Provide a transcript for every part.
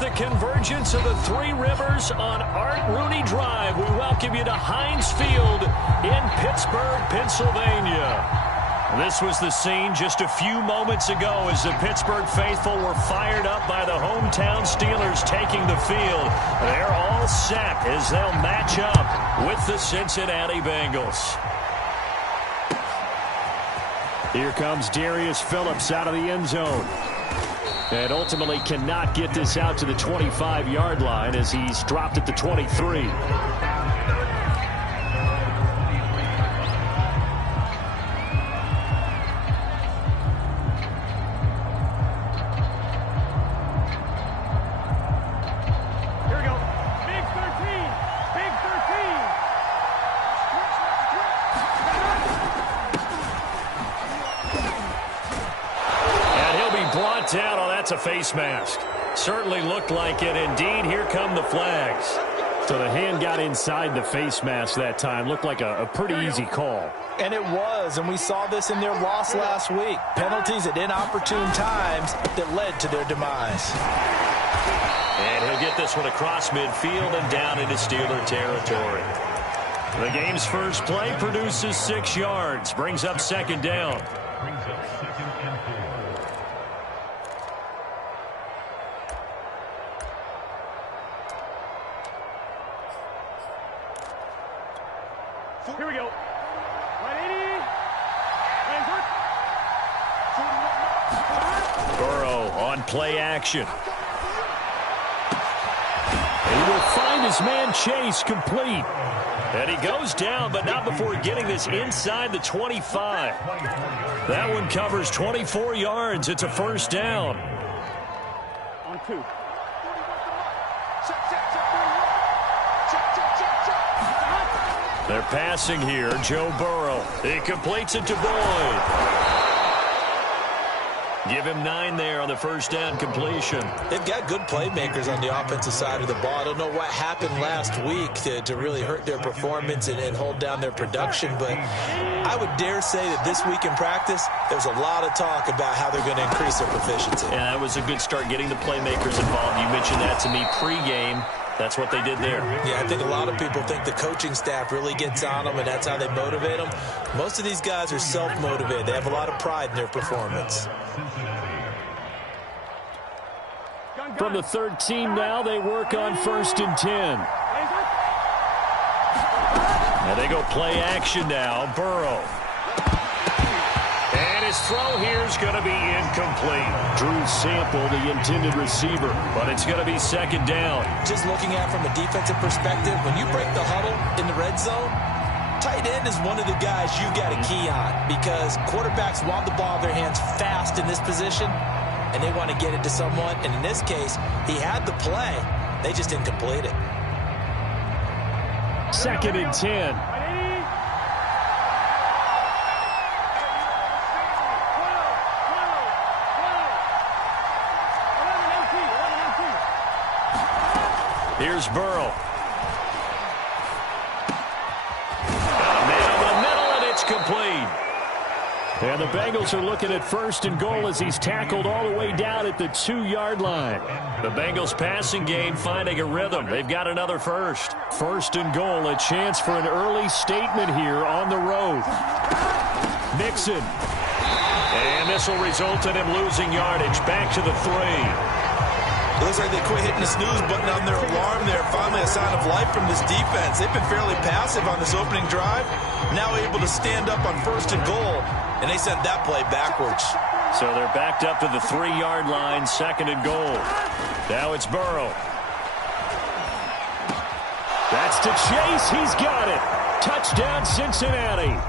the convergence of the Three Rivers on Art Rooney Drive. We welcome you to Heinz Field in Pittsburgh, Pennsylvania. This was the scene just a few moments ago as the Pittsburgh faithful were fired up by the hometown Steelers taking the field. They're all set as they'll match up with the Cincinnati Bengals. Here comes Darius Phillips out of the end zone. And ultimately cannot get this out to the 25-yard line as he's dropped at the 23. Down. Oh, that's a face mask. Certainly looked like it. Indeed, here come the flags. So the hand got inside the face mask that time. Looked like a pretty easy call. And it was, and we saw this in their loss last week. Penalties at inopportune times that led to their demise. And he'll get this one across midfield and down into Steeler territory. The game's first play produces 6 yards. Brings up second down. Here we go. 180. Burrow on play action. And he will find his man Chase complete. And he goes down, but not before getting this inside the 25. That one covers 24 yards. It's a first down. On 2. They're passing here. Joe Burrow. He completes it to Boyd. Give him 9 there on the first down completion. They've got good playmakers on the offensive side of the ball. I don't know what happened last week to really hurt their performance and hold down their production, but I would dare say that this week in practice, there's a lot of talk about how they're going to increase their proficiency. And that was a good start getting the playmakers involved. You mentioned that to me pregame. That's what they did there. Yeah, I think a lot of people think the coaching staff really gets on them, and that's how they motivate them. Most of these guys are self-motivated. They have a lot of pride in their performance. From the 13 now, they work on 1st and 10. And they go play action now. Burrow. And his throw here is going to be incomplete. Drew Sample, the intended receiver, but it's going to be second down. Just looking at it from a defensive perspective, when you break the huddle in the red zone, tight end is one of the guys you got a key on because quarterbacks want the ball in their hands fast in this position, and they want to get it to someone. And in this case, he had the play. They just didn't complete it. 2nd and 10. Here's Burrow. Got a man over the middle, and it's complete. And the Bengals are looking at 1st and goal as he's tackled all the way down at the 2-yard line. The Bengals passing game finding a rhythm. They've got another first. 1st and goal, a chance for an early statement here on the road. Mixon. And this will result in him losing yardage back to the 3. Looks like they quit hitting the snooze button on their alarm there. Finally a sign of life from this defense. They've been fairly passive on this opening drive. Now able to stand up on 1st and goal, and they sent that play backwards. So they're backed up to the 3-yard line, 2nd and goal. Now it's Burrow. That's to Chase. He's got it. Touchdown, Cincinnati.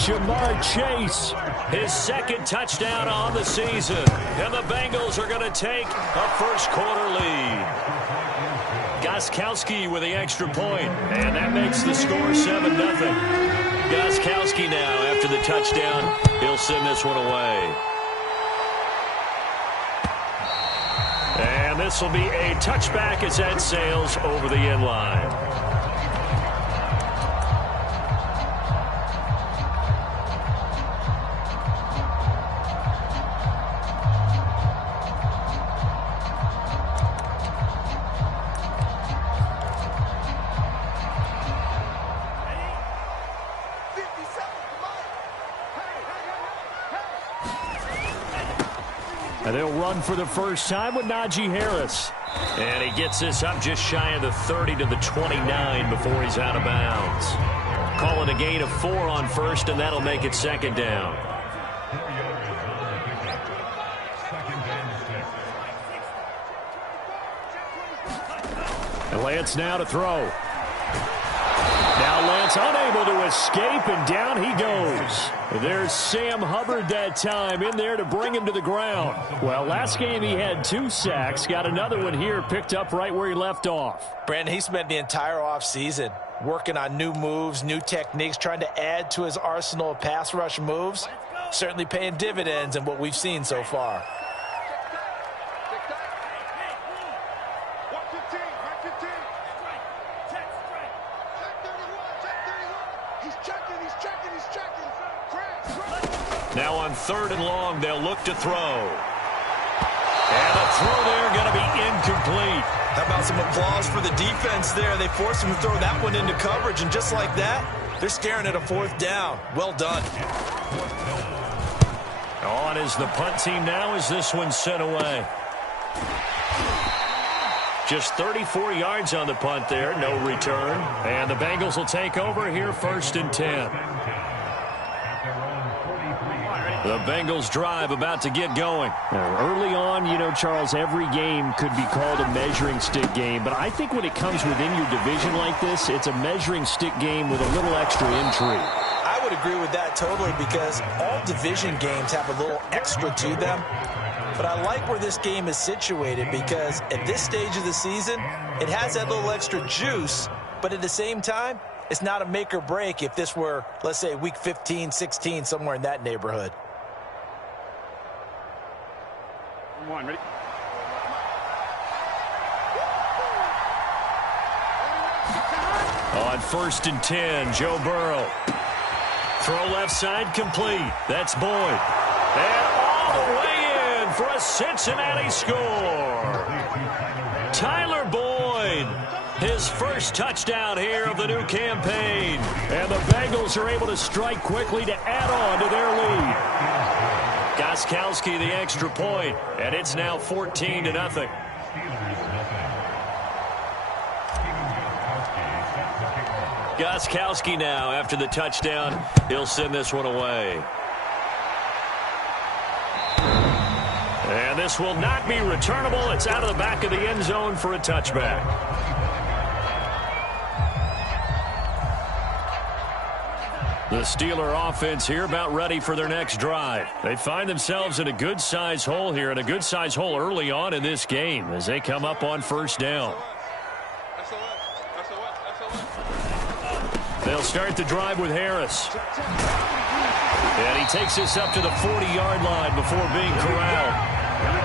Jamar Chase, his 2nd touchdown on the season. And the Bengals are going to take a first-quarter lead. Gostkowski with the extra point, and that makes the score 7-0. Gostkowski now, after the touchdown, he'll send this one away. And this will be a touchback as that sails over the end line. And they'll run for the first time with Najee Harris. And he gets this up just shy of the 30 to the 29 before he's out of bounds. Call it a gain of 4 on first, and that'll make it second down. And Lance now to throw. Now Lance unable to escape, and down he goes. There's Sam Hubbard that time in there to bring him to the ground. Well, last game he had 2 sacks. Got another one here, picked up right where he left off. Brandon, he spent the entire offseason working on new moves, new techniques, trying to add to his arsenal of pass rush moves. Certainly paying dividends in what we've seen so far. Now on 3rd and long, they'll look to throw. And the throw there going to be incomplete. How about some applause for the defense there? They forced him to throw that one into coverage, and just like that, they're staring at a 4th down. Well done. On is the punt team now as this one's sent away. Just 34 yards on the punt there, no return. And the Bengals will take over here 1st and 10. The Bengals drive about to get going. Early on, you know, Charles, every game could be called a measuring stick game. But I think when it comes within your division like this, it's a measuring stick game with a little extra intrigue. I would agree with that totally, because all division games have a little extra to them. But I like where this game is situated, because at this stage of the season, it has that little extra juice. But at the same time, it's not a make or break if this were, let's say, week 15, 16, somewhere in that neighborhood. One, ready? On 1st and 10, Joe Burrow. Throw left side complete. That's Boyd. And all the way in for a Cincinnati score. Tyler Boyd. His first touchdown here of the new campaign. And the Bengals are able to strike quickly to add on to their lead. Gostkowski the extra point, and it's now 14-0. Gostkowski now, after the touchdown, he'll send this one away. And this will not be returnable. It's out of the back of the end zone for a touchback. The Steeler offense here about ready for their next drive. They find themselves in a good-sized hole here, and a good-sized hole early on in this game as they come up on 1st down. They'll start the drive with Harris. And he takes this up to the 40-yard line before being corralled.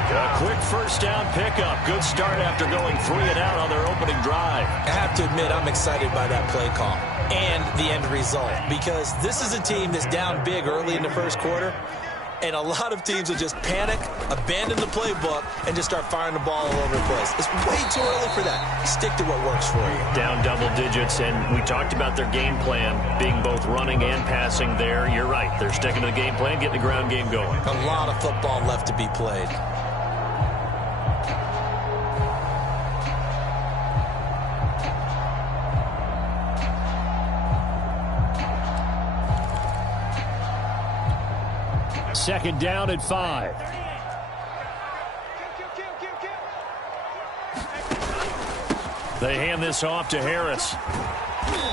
A quick 1st down pickup. Good start after going 3 and out on their opening drive. I have to admit, I'm excited by that play call and the end result, because this is a team that's down big early in the 1st quarter, and a lot of teams will just panic, abandon the playbook, and just start firing the ball all over the place. It's way too early for that. Stick to what works for you. Down double digits, and we talked about their game plan being both running and passing there. You're right. They're sticking to the game plan, getting the ground game going. A lot of football left to be played. Second down at 5. They hand this off to Harris.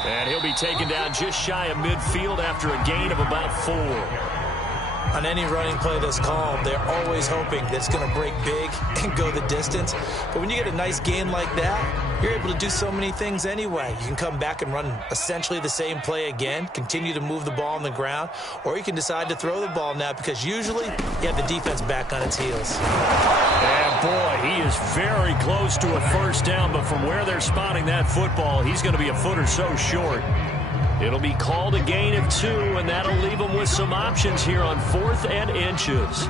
And he'll be taken down just shy of midfield after a gain of about 4. On any running play that's called, they're always hoping that it's going to break big and go the distance. But when you get a nice gain like that, you're able to do so many things anyway. You can come back and run essentially the same play again, continue to move the ball on the ground, or you can decide to throw the ball now, because usually you have the defense back on its heels. And boy, he is very close to a 1st down, but from where they're spotting that football, he's going to be a foot or so short. It'll be called a gain of 2, and that'll leave them with some options here on 4th and inches.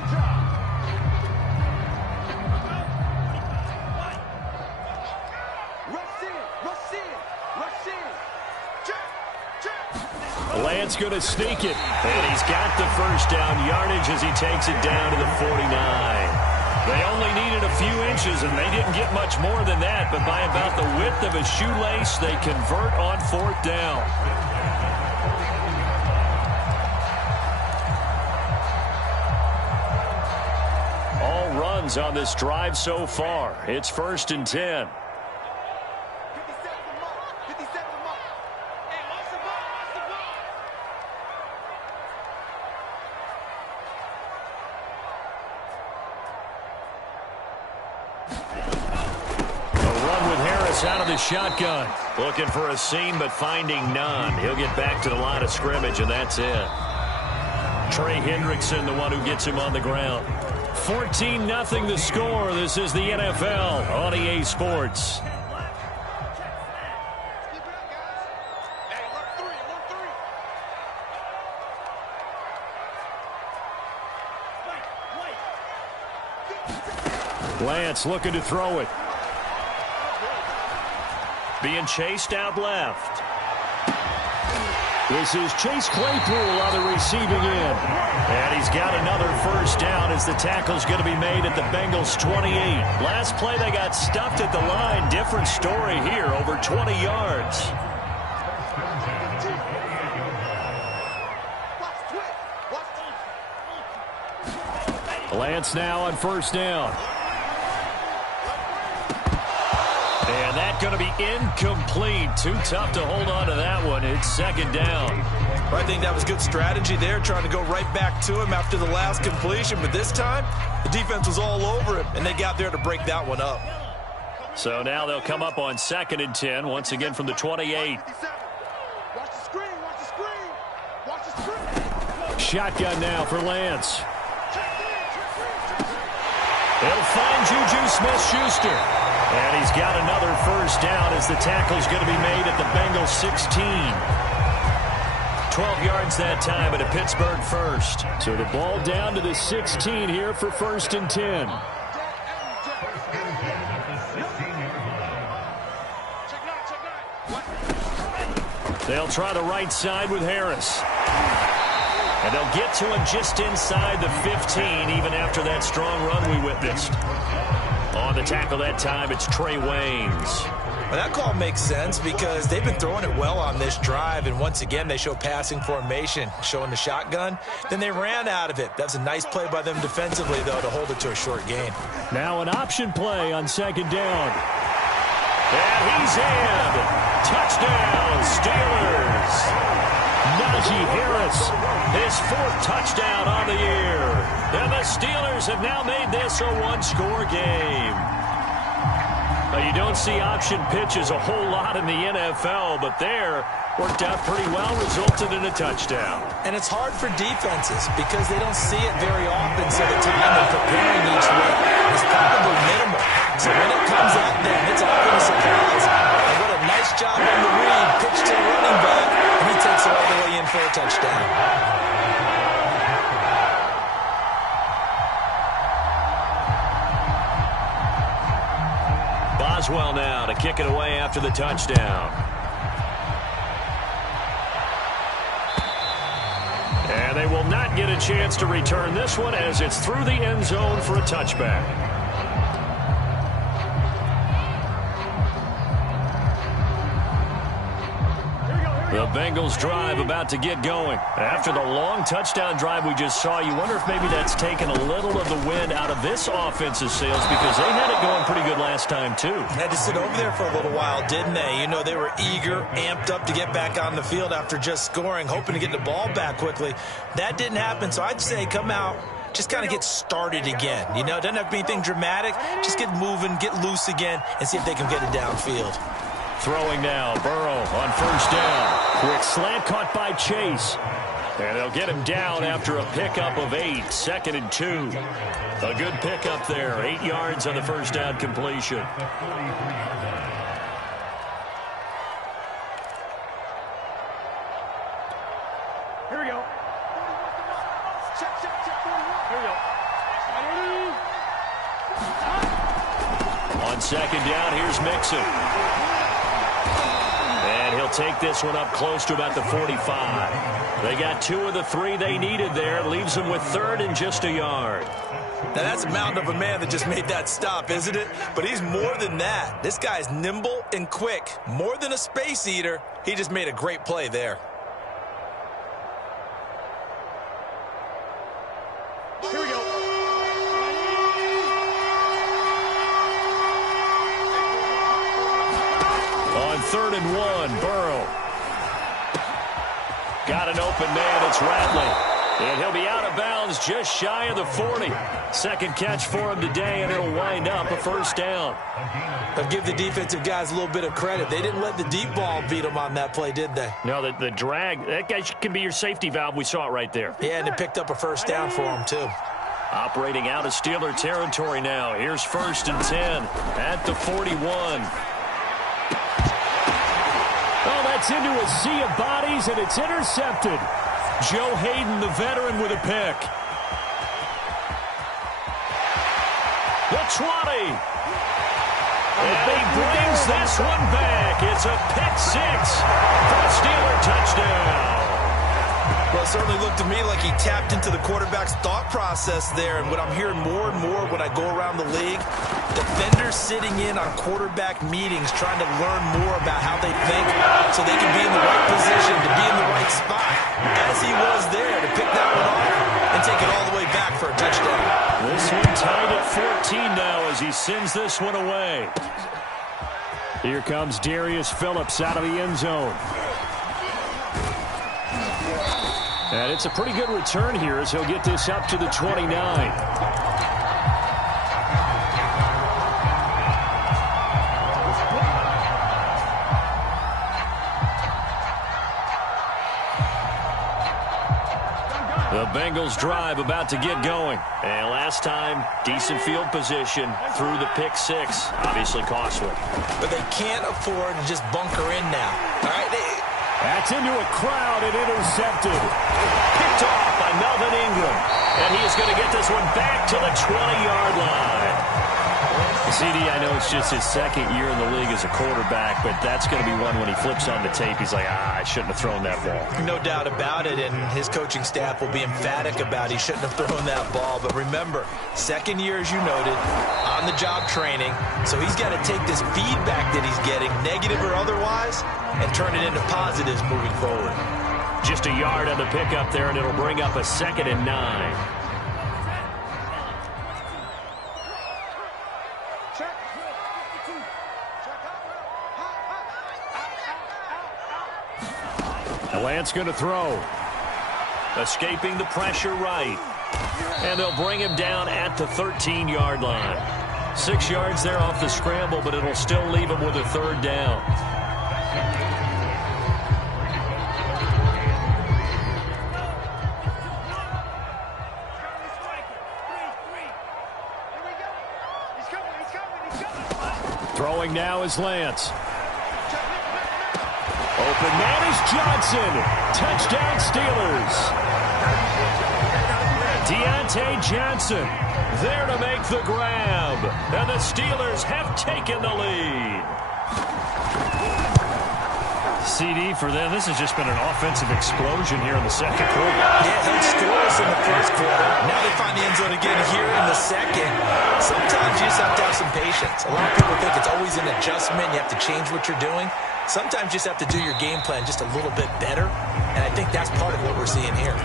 Lance going to sneak it, and he's got the 1st down yardage as he takes it down to the 49. They only needed a few inches, and they didn't get much more than that. But by about the width of a shoelace, they convert on 4th down. All runs on this drive so far. It's 1st and 10. Out of the shotgun. Looking for a seam, but finding none. He'll get back to the line of scrimmage, and that's it. Trey Hendrickson, the one who gets him on the ground. 14-0 the score. This is the NFL on EA Sports. Lance looking to throw it. Being chased out left. This is Chase Claypool on the receiving end. And he's got another 1st down as the tackle's going to be made at the Bengals 28. Last play they got stuffed at the line. Different story here, over 20 yards. Lance now on 1st down. And that's going to be incomplete. Too tough to hold on to that one. It's 2nd down. I think that was good strategy there, trying to go right back to him after the last completion. But this time, the defense was all over him, and they got there to break that one up. So now they'll come up on 2nd and 10, once again from the 28. Watch the screen, watch the screen. Watch the screen. Shotgun now for Lance. They'll find Juju Smith-Schuster. And he's got another 1st down as the tackle's going to be made at the Bengals 16. 12 yards that time at a Pittsburgh 1st. So the ball down to the 16 here for 1st and 10. They'll try the right side with Harris. And they'll get to him just inside the 15, even after that strong run we witnessed. On the tackle that time, it's Trey Waynes. Well, that call makes sense because they've been throwing it well on this drive, and once again, they show passing formation, showing the shotgun. Then they ran out of it. That's a nice play by them defensively, though, to hold it to a short gain. Now an option play on 2nd down. And he's in. Touchdown, Steelers. Najee Harris, his 4th touchdown on the year. And the Steelers have now made this a one-score game. Now, you don't see option pitches a whole lot in the NFL, but there worked out pretty well, resulted in a touchdown. And it's hard for defenses because they don't see it very often, so the time of preparing each week is probably minimal. So when it comes at them, it's often a surprise. And what a nice job on the read, pitch to the running back, and he takes it all the way in for a touchdown. Boswell now to kick it away after the touchdown. And they will not get a chance to return this one as it's through the end zone for a touchback. The Bengals drive about to get going. After the long touchdown drive we just saw, you wonder if maybe that's taken a little of the wind out of this offense's sails because they had it going pretty good last time too. Had to sit over there for a little while, didn't they? You know, they were eager, amped up to get back on the field after just scoring, hoping to get the ball back quickly. That didn't happen, so I'd say come out, just kind of get started again. You know, it doesn't have to be anything dramatic. Just get moving, get loose again, and see if they can get it downfield. Throwing now, Burrow on 1st down. Quick slant caught by Chase. And they'll get him down after a pickup of 8, 2nd and 2. A good pickup there, 8 yards on the 1st down completion. Here we go. Check, check, check. Here we go. On 2nd down, here's Mixon. And he'll take this one up close to about the 45. They got 2 of the 3 they needed there. Leaves them with 3rd and just a yard. Now, that's a mountain of a man that just made that stop, isn't it? But he's more than that. This guy's nimble and quick. More than a space eater. He just made a great play there. Here we go. On 3rd and 1, Burrow. Got an open man. It's Ratley. And he'll be out of bounds just shy of the 40. Second catch for him today, and it'll wind up a first down. I'll give the defensive guys a little bit of credit. They didn't let the deep ball beat them on that play, did they? No, the drag, that guy can be your safety valve. We saw it right there. Yeah, and it picked up a first down for him, too. Operating out of Steeler territory now. Here's 1st and 10 at the 41. Oh, that's into a sea of bodies, and it's intercepted. Joe Hayden, the veteran, with a pick. The 20. And he brings this one back. It's a pick 6 for a Steeler touchdown. Well, it certainly looked to me like he tapped into the quarterback's thought process there. And what I'm hearing more and more when I go around the league, defenders sitting in on quarterback meetings trying to learn more about how they think so they can be in the right position, to be in the right spot, as he was there to pick that one off and take it all the way back for a touchdown. This one tied at 14 now as he sends this one away. Here comes Darius Phillips out of the end zone. And it's a pretty good return here as he'll get this up to the 29. The Bengals drive about to get going. And last time, decent field position through the pick 6. Obviously costly. But they can't afford to just bunker in now. All right, that's into a crowd and intercepted. Picked off by Melvin Ingram. And he is going to get this one back to the 20-yard line. CD, I know it's just his second year in the league as a quarterback, but that's going to be one when he flips on the tape. He's like, I shouldn't have thrown that ball. No doubt about it, and his coaching staff will be emphatic about he shouldn't have thrown that ball. But remember, second year, as you noted, on-the-job training. So he's got to take this feedback that he's getting, negative or otherwise, and turn it into positives moving forward. Just a yard on the pickup there, and it'll bring up a 2nd and 9. Lance going to throw. Escaping the pressure right. And they'll bring him down at the 13-yard line. 6 yards there off the scramble, but it'll still leave him with a 3rd down. Throwing now is Lance. Open man is Johnson. Touchdown Steelers. Deontay Johnson there to make the grab. And the Steelers have taken the lead. CD for them. This has just been an offensive explosion here in the second quarter. Yeah, they scored us in the first quarter. Now they find the end zone again here in the second. Sometimes you just have to have some patience. A lot of people think it's always an adjustment. You have to change what you're doing. Sometimes you just have to do your game plan just a little bit better, and I think that's part of what we're seeing here.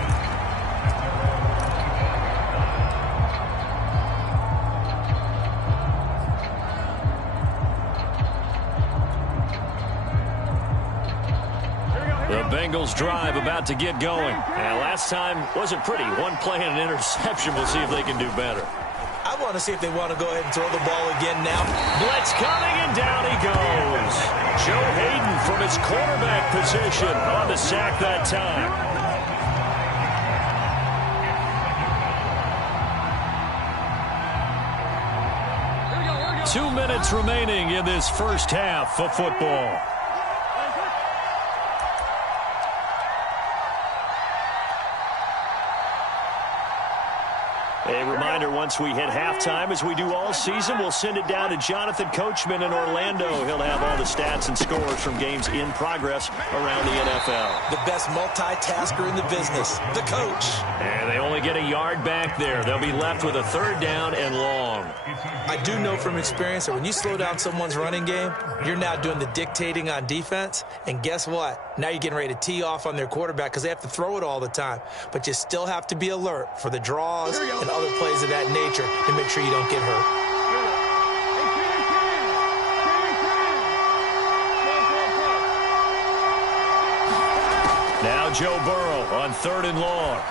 The Bengals drive about to get going. And last time wasn't pretty. One play and an interception. We'll see if they can do better. I want to see if they want to go ahead and throw the ball again now. Blitz coming, and down he goes. Joe Hayden from his quarterback position on the sack that time. Here we go. 2 minutes remaining in this first half of football. A reminder, once we hit halftime, as we do all season, we'll send it down to Jonathan Coachman in Orlando. He'll have all the stats and scores from games in progress around the NFL. The best multitasker in the business, the coach. And they only get a yard back there. They'll be left with a 3rd down and long. I do know from experience that when you slow down someone's running game, you're now doing the dictating on defense. And guess what? Now you're getting ready to tee off on their quarterback because they have to throw it all the time. But you still have to be alert for the draws and other plays of that nature to make sure you don't get hurt. Now Joe Burrow on 3rd and long.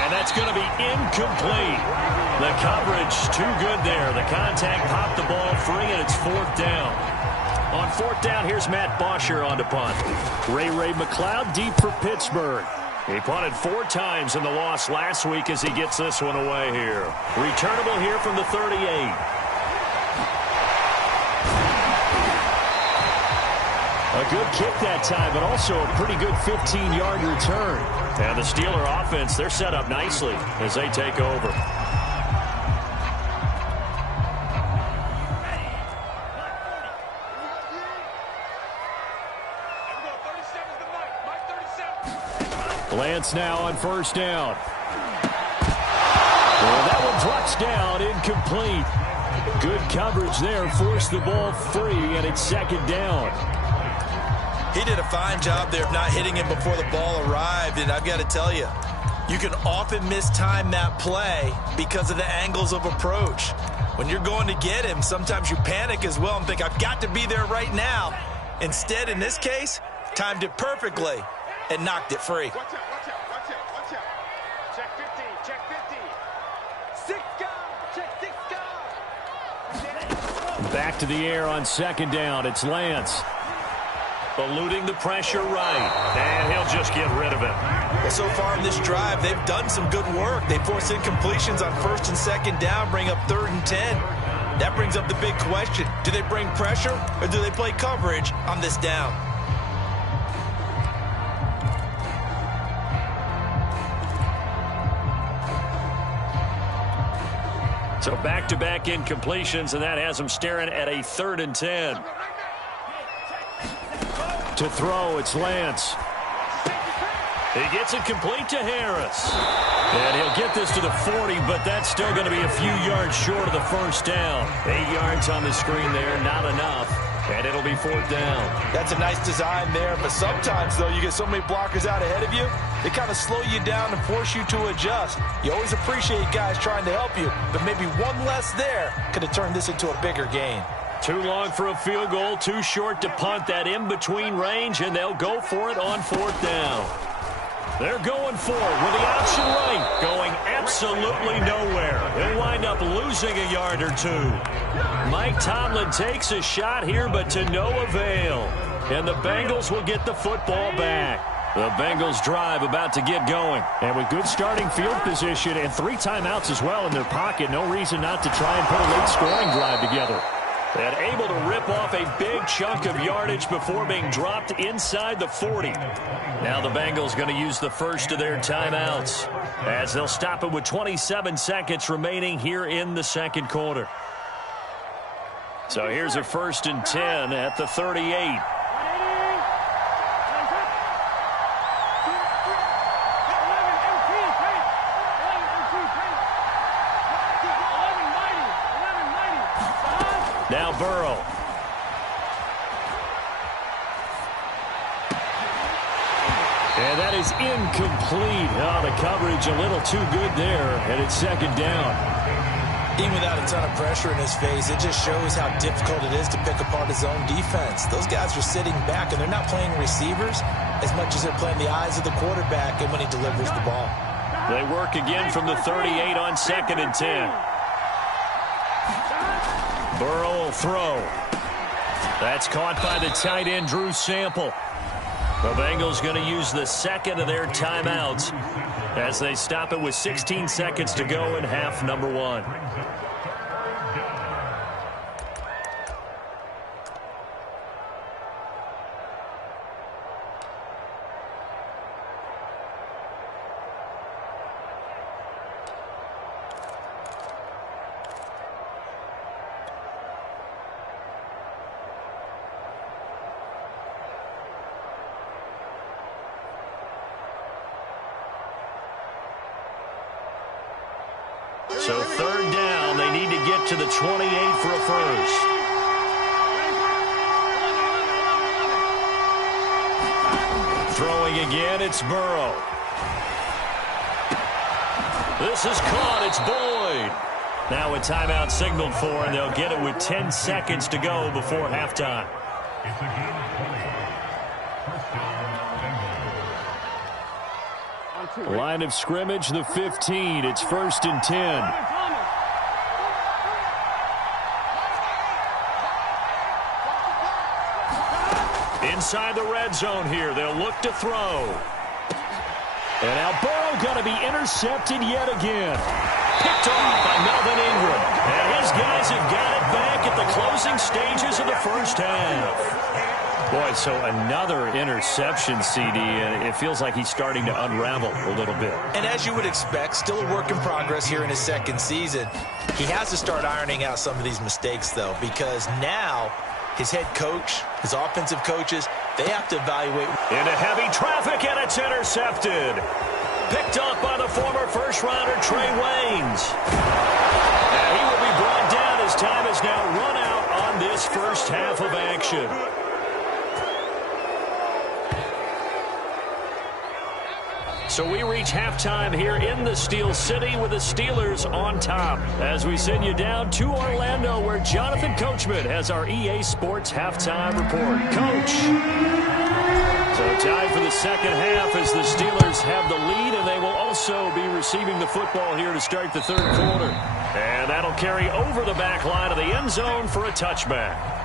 And that's going to be incomplete. The coverage too good there. The contact popped the ball free, and it's 4th down. On 4th down, here's Matt Bosher on to punt. Ray McLeod deep for Pittsburgh. He punted 4 times in the loss last week as he gets this one away here. Returnable here from the 38. A good kick that time, but also a pretty good 15-yard return. And the Steeler offense, they're set up nicely as they take over. Lance now on 1st down. Well, that one drops down, incomplete. Good coverage there, forced the ball free, and it's 2nd down. He did a fine job there of not hitting him before the ball arrived, and I've got to tell you, you can often mistime that play because of the angles of approach. When you're going to get him, sometimes you panic as well and think, I've got to be there right now. Instead, in this case, timed it perfectly and knocked it free. Watch out, watch out, watch out, watch out. Check 50, check 50. 6 guard, check 6 guard. Back to the air on 2nd down. It's Lance. Eluding the pressure right. And he'll just get rid of it. Well, so far in this drive, they've done some good work. They force incompletions on 1st and 2nd down, bring up 3rd and 10. That brings up the big question. Do they bring pressure or do they play coverage on this down? So back-to-back incompletions, and that has them staring at a 3rd and 10. To throw, it's Lance. He gets it complete to Harris. And he'll get this to the 40, but that's still going to be a few yards short of the 1st down. 8 yards on the screen there, not enough. And it'll be 4th down. That's a nice design there, but sometimes, though, you get so many blockers out ahead of you, they kind of slow you down and force you to adjust. You always appreciate guys trying to help you, but maybe one less there could have turned this into a bigger gain. Too long for a field goal, too short to punt. That in-between range, and they'll go for it on 4th down. They're going for it with the option right, going absolutely nowhere. He'll wind up losing a yard or 2. Mike Tomlin takes a shot here, but to no avail. And the Bengals will get the football back. The Bengals drive about to get going. And with good starting field position and 3 timeouts as well in their pocket, no reason not to try and put a late scoring drive together. And able to rip off a big chunk of yardage before being dropped inside the 40. Now the Bengals going to use the first of their timeouts as they'll stop it with 27 seconds remaining here in the 2nd quarter. So here's a 1st and 10 at the 38. Now Burrow. And that is incomplete. Oh, the coverage a little too good there, and it's 2nd down. Even without a ton of pressure in his face, it just shows how difficult it is to pick apart his own defense. Those guys are sitting back, and they're not playing receivers as much as they're playing the eyes of the quarterback and when he delivers the ball. They work again from the 38 on 2nd and 10. Burrow will throw. That's caught by the tight end, Drew Sample. The Bengals going to use the 2nd of their timeouts as they stop it with 16 seconds to go in half number 1. So third down, they need to get to the 28 for a first. Throwing again, it's Burrow. This is caught, it's Boyd. Now a timeout signaled for, and they'll get it with 10 seconds to go before halftime. Line of scrimmage, the 15. It's 1st and 10. Inside the red zone here, they'll look to throw. And now Burrow going to be intercepted yet again. Picked off by Melvin Ingram. And his guys have got it back at the closing stages of the first half. Boy, so another interception, CD, and it feels like he's starting to unravel a little bit. And as you would expect, still a work in progress here in his second season. He has to start ironing out some of these mistakes, though, because now his head coach, his offensive coaches, they have to evaluate. Into heavy traffic, and it's intercepted. Picked off by the former first-rounder Trey Waynes. And he will be brought down as time has now run out on this first half of action. So we reach halftime here in the Steel City with the Steelers on top as we send you down to Orlando where Jonathan Coachman has our EA Sports halftime report. Coach. So tied for the second half as the Steelers have the lead, and they will also be receiving the football here to start the third quarter. And that'll carry over the back line of the end zone for a touchback.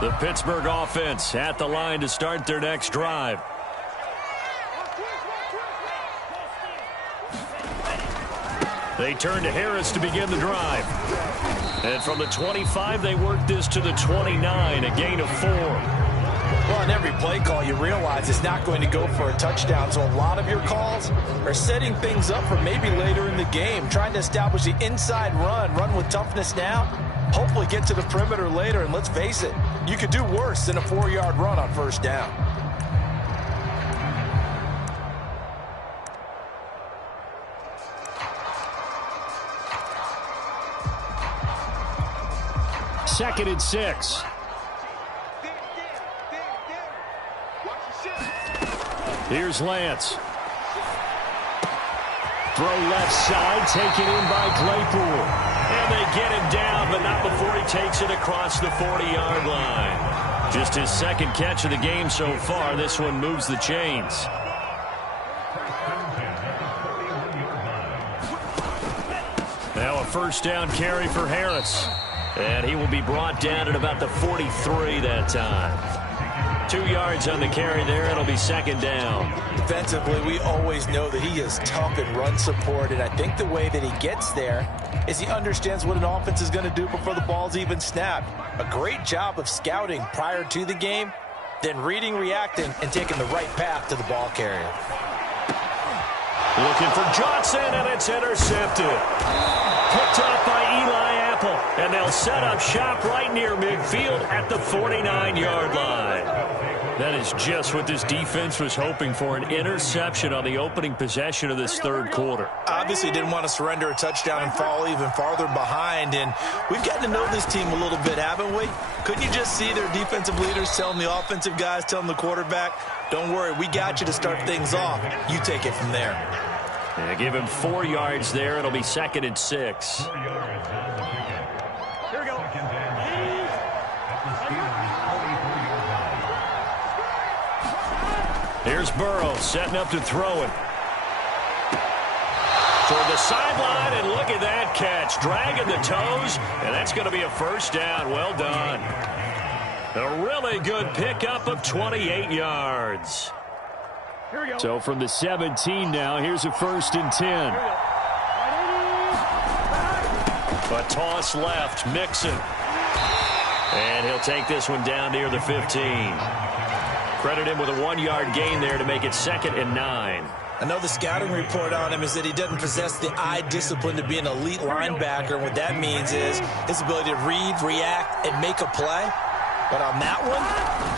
The Pittsburgh offense at the line to start their next drive. They turn to Harris to begin the drive. And from the 25, they work this to the 29, a gain of 4. Well, on every play call, you realize it's not going to go for a touchdown, so a lot of your calls are setting things up for maybe later in the game, trying to establish the inside run with toughness now, hopefully get to the perimeter later, and let's face it, you could do worse than a 4-yard run on first down. Second and 6. Here's Lance. Throw left side, taken in by Claypool. And they get him down, but not before he takes it across the 40-yard line. Just his second catch of the game so far. This one moves the chains. Now a first down carry for Harris. And he will be brought down at about the 43 that time. 2 yards on the carry there. It'll be second down. Defensively, we always know that he is tough in run support, and I think the way that he gets there is he understands what an offense is going to do before the ball's even snapped. A great job of scouting prior to the game, then reading, reacting, and taking the right path to the ball carrier. Looking for Johnson, and it's intercepted. Picked off by Eli Apple, and they'll set up shop right near midfield at the 49-yard line. That is just what this defense was hoping for, an interception on the opening possession of this third quarter. Obviously didn't want to surrender a touchdown and fall even farther behind, and we've gotten to know this team a little bit, haven't we? Couldn't you just see their defensive leaders telling the offensive guys, telling the quarterback, don't worry, we got you to start things off. You take it from there. Yeah, give him 4 yards there. It'll be second and 6. Here we go. Here's Burrow setting up to throw it. Toward the sideline, and look at that catch. Dragging the toes, and that's going to be a first down. Well done. A really good pickup of 28 yards. Here we go. So from the 17 now, here's a first and 10. A toss left, Mixon. And he'll take this one down near the 15. Credit him with a 1-yard gain there to make it second and 9. I know the scouting report on him is that he doesn't possess the eye discipline to be an elite linebacker. And what that means is his ability to read, react, and make a play. But on that one,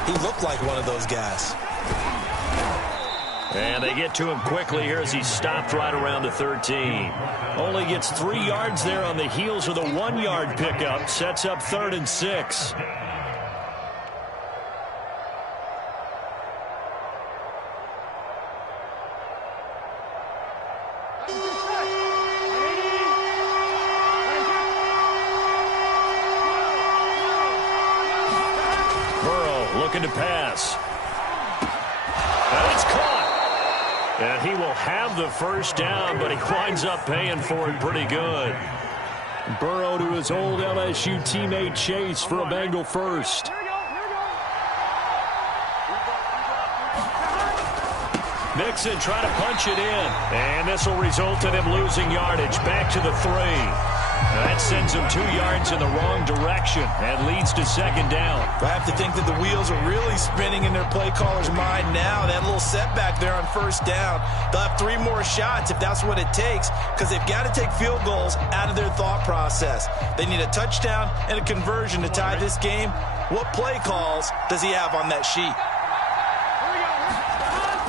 he looked like one of those guys. And they get to him quickly here as he's stopped right around the 13. Only gets 3 yards there on the heels of the 1-yard pickup. Sets up 3rd and 6. Looking to pass. And it's caught. And he will have the first down, but he winds up paying for it pretty good. Burrow to his old LSU teammate Chase for a Bengal first. Mixon trying to punch it in. And this will result in him losing yardage. Back to the 3. That sends him 2 yards in the wrong direction and leads to 2nd down. I have to think that the wheels are really spinning in their play caller's mind now. That little setback there on 1st down. They'll have 3 more shots if that's what it takes, because they've got to take field goals out of their thought process. They need a touchdown and a conversion to tie this game. What play calls does he have on that sheet?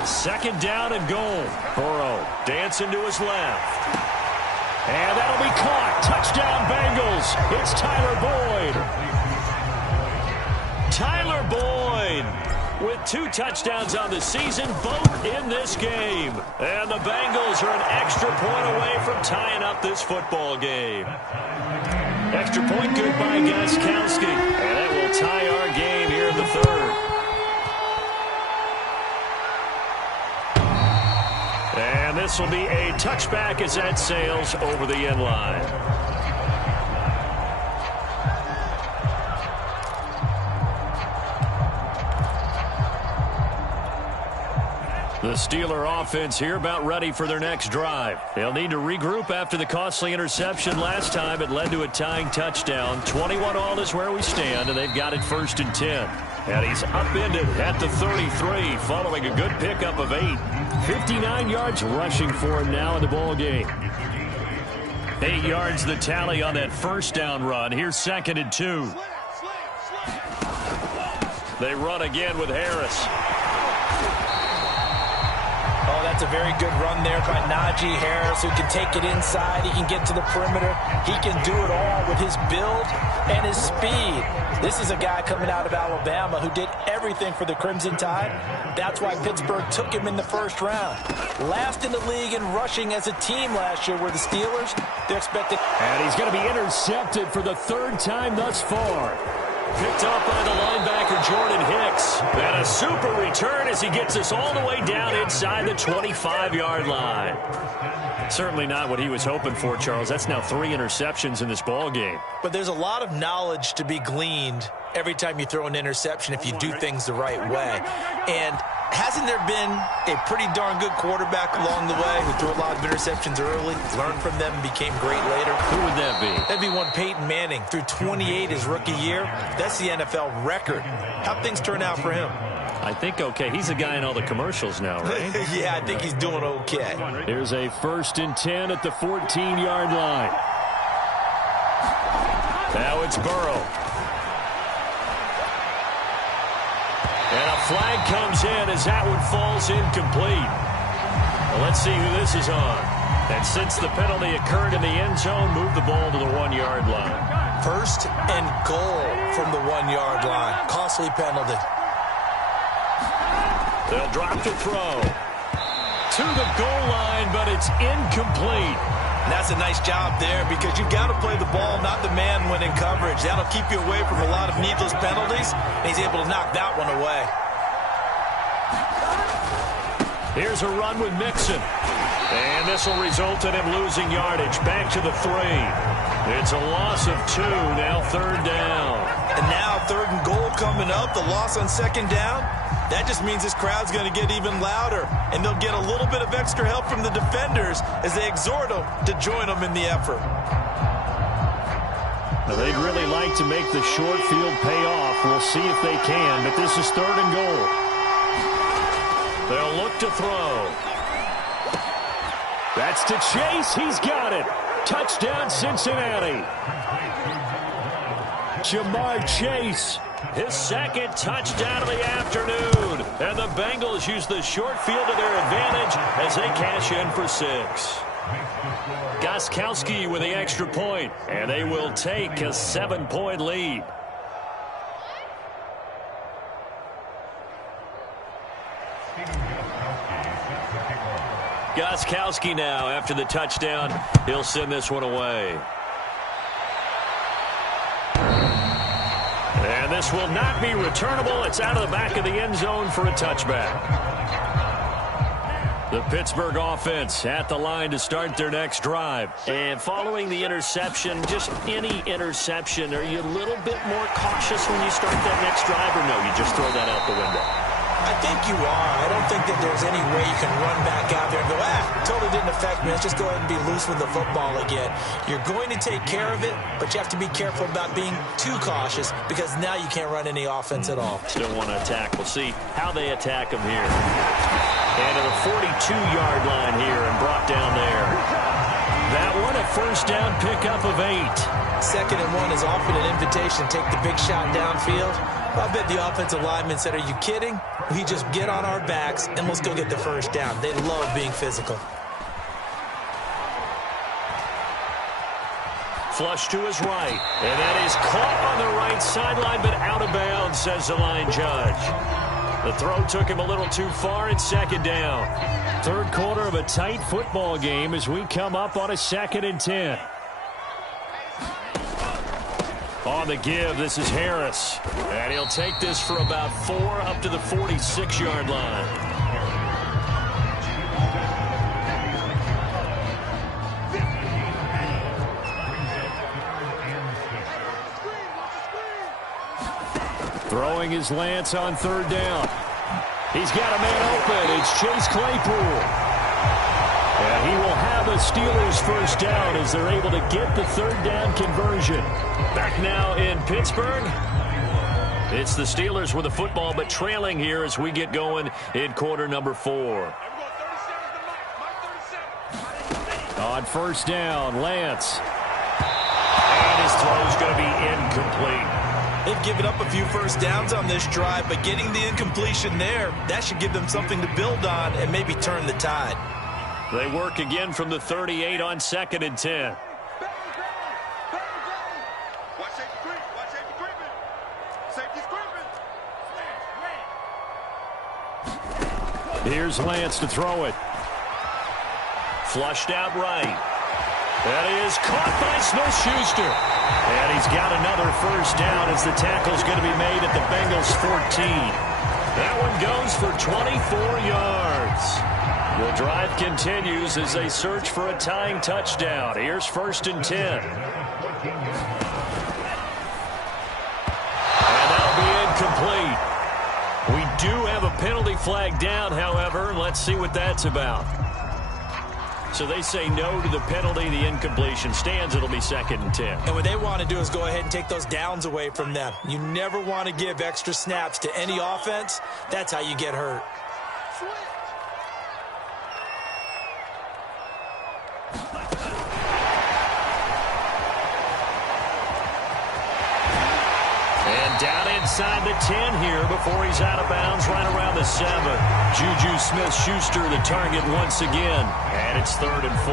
2nd down and goal. Burrow dancing to his left. And that'll be caught. Touchdown, Bengals. It's Tyler Boyd. Tyler Boyd with 2 touchdowns on the season, both in this game. And the Bengals are an extra point away from tying up this football game. Extra point good by Gostkowski. And that will tie our game here in the 3rd. And this will be a touchback as that sails over the end line. The Steeler offense here about ready for their next drive. They'll need to regroup after the costly interception last time. It led to a tying touchdown. 21 all is where we stand, and they've got it 1st and 10. And he's upended at the 33 following a good pickup of 8. 59 yards rushing for him now in the ball game. 8 yards the tally on that 1st down run. Here's 2nd and 2. They run again with Harris. Oh, that's a very good run there by Najee Harris, who can take it inside. He can get to the perimeter. He can do it all with his build and his speed. This is a guy coming out of Alabama who did everything for the Crimson Tide. That's why Pittsburgh took him in the 1st round. Last in the league in rushing as a team last year were the Steelers. They're expected. And he's going to be intercepted for the 3rd time thus far. Picked up by the linebacker, Jordan Hicks. And a super return as he gets us all the way down inside the 25-yard line. Certainly not what he was hoping for, Charles. That's now 3 interceptions in this ball game. But there's a lot of knowledge to be gleaned every time you throw an interception if you do things the right way. And hasn't there been a pretty darn good quarterback along the way who threw a lot of interceptions early, learned from them, and became great later? Who would that be? That'd be one Peyton Manning. Threw 28 his rookie year. That's the NFL record. How'd things turn out for him? I think okay. He's a guy in all the commercials now, right? Yeah, I think he's doing okay. Here's a 1st and 10 at the 14-yard line. Now it's Burrow. And a flag comes in as that one falls incomplete. Well, let's see who this is on. And since the penalty occurred in the end zone, move the ball to the 1-yard line. 1st and goal from the 1-yard line. Costly penalty. They'll drop to throw. To the goal line, but it's incomplete. And that's a nice job there because you've got to play the ball, not the man when in coverage. That'll keep you away from a lot of needless penalties. And he's able to knock that one away. Here's a run with Mixon. And this will result in him losing yardage. Back to the 3. It's a loss of 2. Now 3rd down. And now 3rd and goal coming up. The loss on 2nd down. That just means this crowd's going to get even louder. And they'll get a little bit of extra help from the defenders as they exhort them to join them in the effort. Now they'd really like to make the short field pay off. We'll see if they can, but this is 3rd and goal. They'll look to throw. That's to Chase. He's got it. Touchdown, Cincinnati. Jamar Chase His second touchdown of the afternoon. And the Bengals use the short field to their advantage as they cash in for 6. Gostkowski with the extra point, and they will take a 7-point lead. Gostkowski now after the touchdown. He'll send this one away. And this will not be returnable. It's out of the back of the end zone for a touchback. The Pittsburgh offense at the line to start their next drive. And following the interception, just any interception, are you a little bit more cautious when you start that next drive, or no, you just throw that out the window? I think you are. I don't think that there's any way you can run back out there and go, totally didn't affect me. Let's just go ahead and be loose with the football again. You're going to take care of it, but you have to be careful about being too cautious because now you can't run any offense at all. Still want to attack. We'll see how they attack them here. And to the 42-yard line here and brought down there. That one a first down pickup of 8. 2nd and 1 is often an invitation. Take the big shot downfield. I bet the offensive lineman said, are you kidding? We just get on our backs and let's go get the first down. They love being physical. Flush to his right. And that is caught on the right sideline, but out of bounds, says the line judge. The throw took him a little too far. It's 2nd down. 3rd quarter of a tight football game as we come up on a 2nd and 10. On the give, this is Harris. And he'll take this for about 4 up to the 46-yard line. Throwing his Lance on 3rd down. He's got a man open. It's Chase Claypool. And he will have a Steelers first down as they're able to get the 3rd down conversion. Back now in Pittsburgh. It's the Steelers with the football, but trailing here as we get going in quarter number 4. On 1st down, Lance. And his throw's going to be incomplete. They've given up a few first downs on this drive, but getting the incompletion there, that should give them something to build on and maybe turn the tide. They work again from the 38 on 2nd and 10. Here's Lance to throw it. Flushed out right. That is caught by Smith-Schuster. And he's got another first down as the tackle's going to be made at the Bengals 14. That one goes for 24 yards. The drive continues as they search for a tying touchdown. Here's 1st and 10. And that'll be incomplete. We do have a penalty flag down, however. Let's see what that's about. So they say no to the penalty. The incompletion stands. It'll be 2nd and 10. And what they want to do is go ahead and take those downs away from them. You never want to give extra snaps to any offense. That's how you get hurt. And down inside the 10 here before he's out of bounds right around the 7. Juju Smith-Schuster the target once again. And it's 3rd and 4.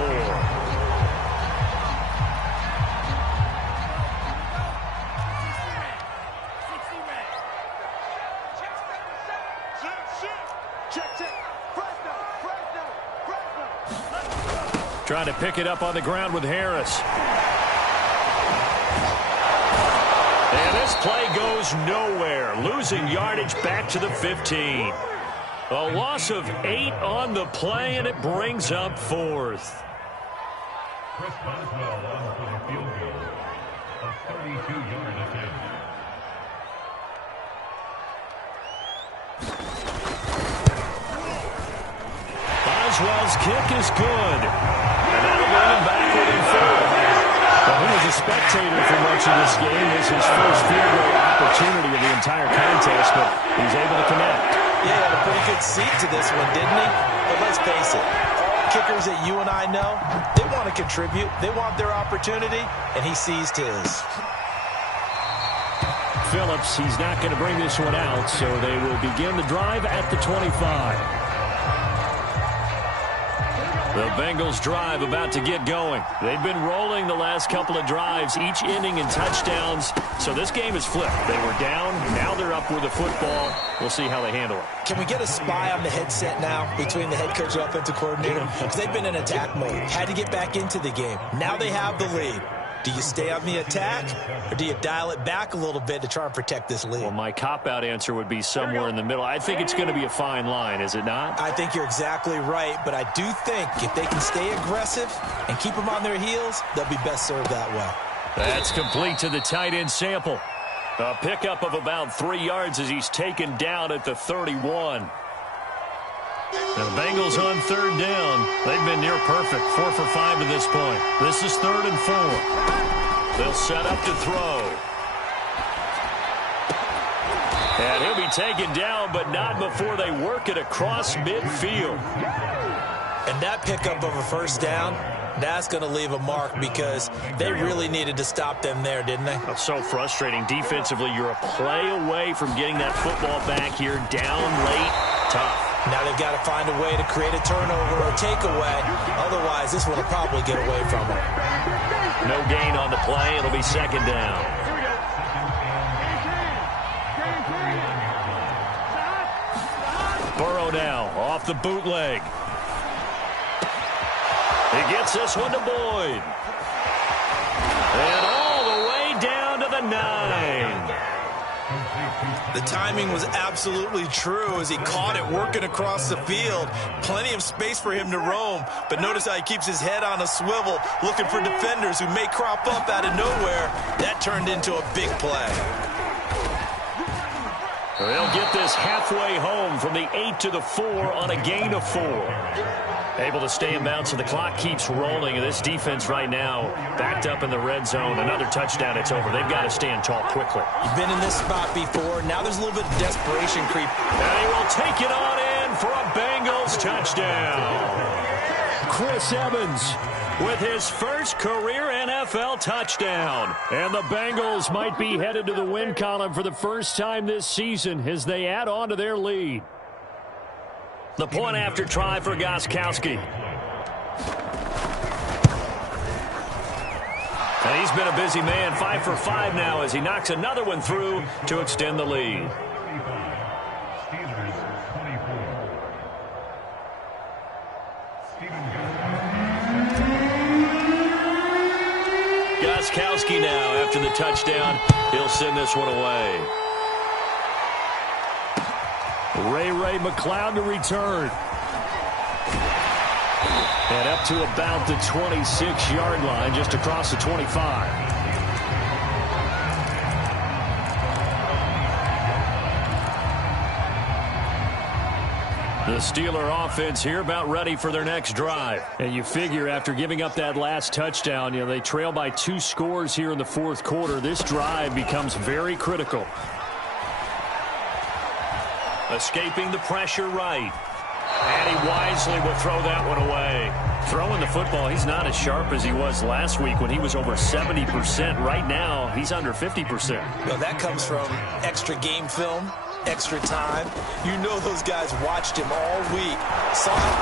Trying to pick it up on the ground with Harris. And this play goes nowhere. Losing yardage back to the 15. A loss of 8 on the play, and it brings up 4th. Chris Boswell on for the field goal. A 32-yard attempt. Boswell's kick is good. And that'll bring him back within 4. Well, he was a spectator for much of this game. This is his first field goal opportunity of the entire contest, but he's able to connect. Yeah, he had a pretty good seat to this one, didn't he? But let's face it, all kickers that you and I know, they want to contribute. They want their opportunity, and he seized his. Phillips. He's not going to bring this one out, so they will begin the drive at the 25. The Bengals drive about to get going. They've been rolling the last couple of drives, each inning in touchdowns. So this game is flipped. They were down. Now they're up with the football. We'll see how they handle it. Can we get a spy on the headset now between the head coach and offensive coordinator? Because they've been in attack mode. Had to get back into the game. Now they have the lead. Do you stay on the attack, or do you dial it back a little bit to try and protect this lead? Well, my cop-out answer would be somewhere in the middle. I think it's going to be a fine line, is it not? I think you're exactly right, but I do think if they can stay aggressive and keep them on their heels, they'll be best served that way. That's complete to the tight end Sample. A pickup of about 3 yards as he's taken down at the 31. The Bengals on third down. They've been near perfect, 4 for 5 to this point. This is 3rd and 4. They'll set up to throw. And he'll be taken down, but not before they work it across midfield. And that pickup of a first down, that's going to leave a mark because they really needed to stop them there, didn't they? That's so frustrating. Defensively, you're a play away from getting that football back here. Down late, tough. Now they've got to find a way to create a turnover or takeaway. Otherwise, this one will probably get away from them. No gain on the play. It'll be 2nd down. Burrow now off the bootleg. He gets this one to Boyd. And all the way down to the 9. The timing was absolutely true as he caught it working across the field. Plenty of space for him to roam, but notice how he keeps his head on a swivel looking for defenders who may crop up out of nowhere. That turned into a big play. They'll get this halfway home from the 8 to the 4 on a gain of 4. Able to stay in bounds, so the clock keeps rolling. And this defense right now backed up in the red zone. Another touchdown, it's over. They've got to stand tall quickly. You've been in this spot before. Now there's a little bit of desperation creep. And he will take it on in for a Bengals touchdown. Chris Evans with his first career NFL touchdown. And the Bengals might be headed to the win column for the first time this season as they add on to their lead. The point after try for Gostkowski. And he's been a busy man, 5 for 5 now as he knocks another one through to extend the lead. Gostkowski now after the touchdown. He'll send this one away. Ray McLeod to return. And up to about the 26-yard line, just across the 25. The Steeler offense here about ready for their next drive. And you figure after giving up that last touchdown, they trail by 2 scores here in the 4th quarter. This drive becomes very critical. Escaping the pressure right. And he wisely will throw that one away. Throwing the football, he's not as sharp as he was last week when he was over 70%. Right now, he's under 50%. Well, that comes from extra game film, extra time. You know those guys watched him all week.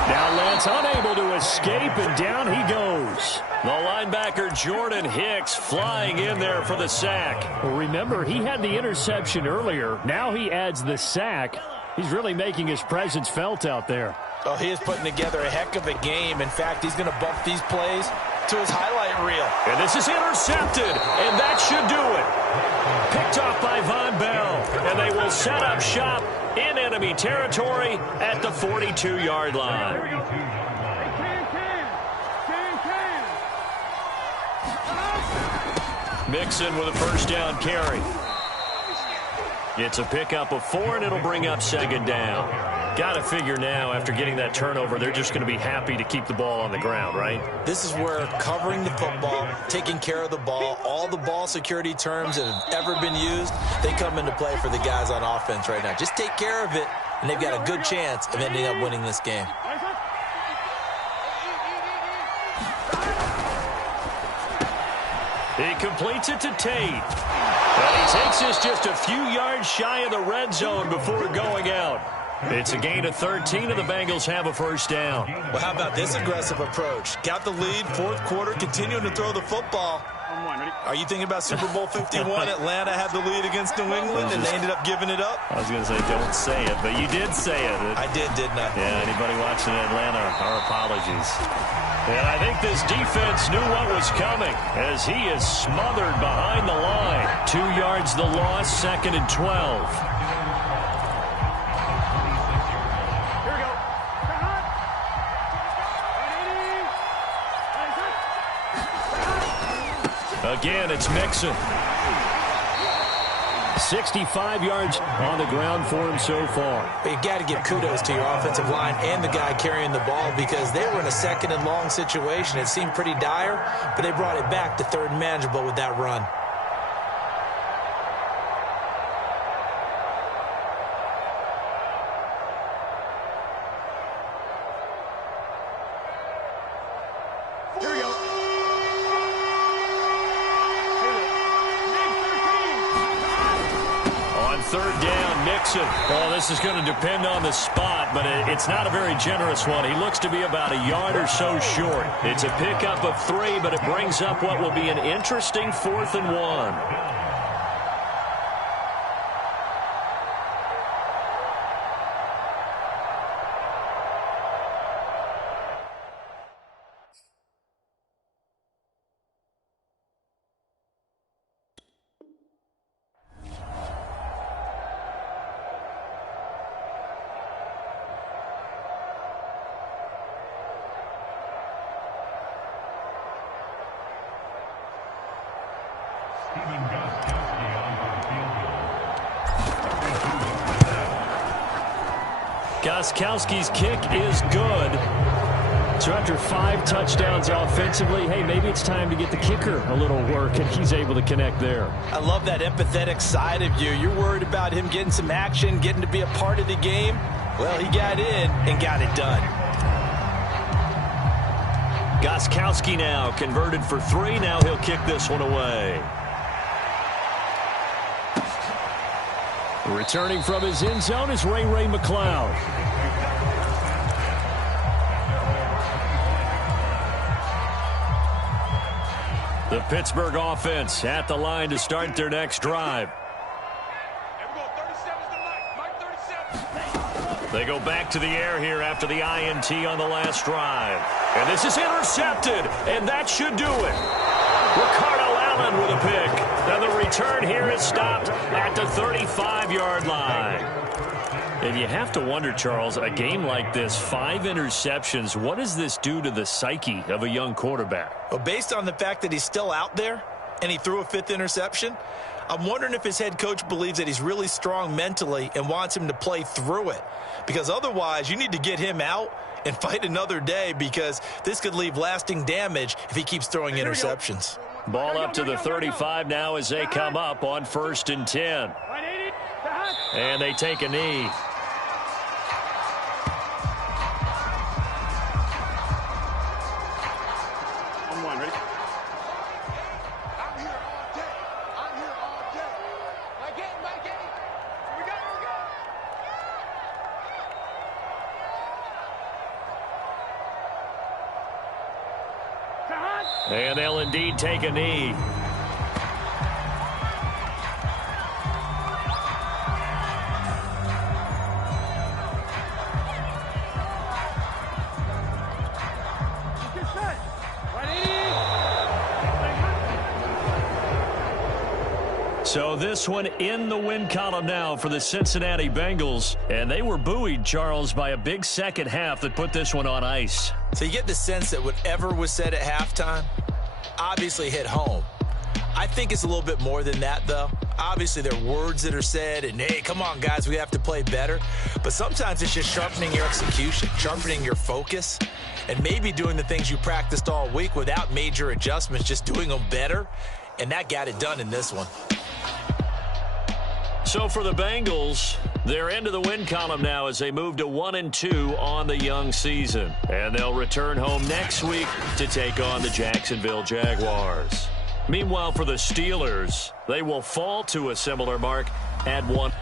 Now Lance unable to escape, and down he goes. The linebacker Jordan Hicks flying in there for the sack. Well, remember, he had the interception earlier. Now he adds the sack. He's really making his presence felt out there. Oh, he is putting together a heck of a game. In fact, he's going to bump these plays to his highlight reel. And this is intercepted, and that should do it. Picked off by Von Bell, and they will set up shop in enemy territory at the 42-yard line. Mixon with a first down carry. It's a pickup of 4, and it'll bring up 2nd down. Got to figure now, after getting that turnover, they're just going to be happy to keep the ball on the ground, right? This is where covering the football, taking care of the ball, all the ball security terms that have ever been used, they come into play for the guys on offense right now. Just take care of it, and they've got a good chance of ending up winning this game. He completes it to Tate. And he takes this just a few yards shy of the red zone before going out. It's a gain of 13, and the Bengals have a first down. Well, how about this aggressive approach? Got the lead, fourth quarter, continuing to throw the football. Are you thinking about Super Bowl 51? Atlanta had the lead against New England, and they ended up giving it up? I was going to say, don't say it, but you did say it. I did, didn't I? Yeah, anybody watching Atlanta, our apologies. And I think this defense knew what was coming as he is smothered behind the line. 2 yards the loss, 2nd and 12. Again, it's Mixon. 65 yards on the ground for him so far. But you got to give kudos to your offensive line and the guy carrying the ball because they were in a 2nd and long situation. It seemed pretty dire, but they brought it back to 3rd and manageable with that run. Well, this is going to depend on the spot, but it's not a very generous one. He looks to be about a yard or so short. It's a pickup of 3, but it brings up what will be an interesting 4th and 1. Gostkowski's kick is good. So after 5 touchdowns offensively, hey, maybe it's time to get the kicker a little work, and he's able to connect there. I love that empathetic side of you. You're worried about him getting some action, getting to be a part of the game. Well, he got in and got it done. Gostkowski now converted for 3. Now he'll kick this one away. Returning from his end zone is Ray McCloud. The Pittsburgh offense at the line to start their next drive. They go back to the air here after the INT on the last drive. And this is intercepted, and that should do it. Ricardo Allen with a pick. And the return here is stopped at the 35-yard line. And you have to wonder, Charles, a game like this, 5 interceptions, what does this do to the psyche of a young quarterback? Well, based on the fact that he's still out there and he threw a 5th interception, I'm wondering if his head coach believes that he's really strong mentally and wants him to play through it. Because otherwise, you need to get him out and fight another day because this could leave lasting damage if he keeps throwing interceptions. Ball up to the 35 now as they come up on 1st and 10. And they take a knee. And they'll indeed take a knee. So this one in the win column now for the Cincinnati Bengals. And they were buoyed, Charles, by a big second half that put this one on ice. So you get the sense that whatever was said at halftime obviously hit home. I think it's a little bit more than that, though. Obviously, there are words that are said, and, hey, come on, guys, we have to play better. But sometimes it's just sharpening your execution, sharpening your focus, and maybe doing the things you practiced all week without major adjustments, just doing them better. And that got it done in this one. So for the Bengals, they're into the win column now as they move to 1-2 on the young season. And they'll return home next week to take on the Jacksonville Jaguars. Meanwhile, for the Steelers, they will fall to a similar mark at 1.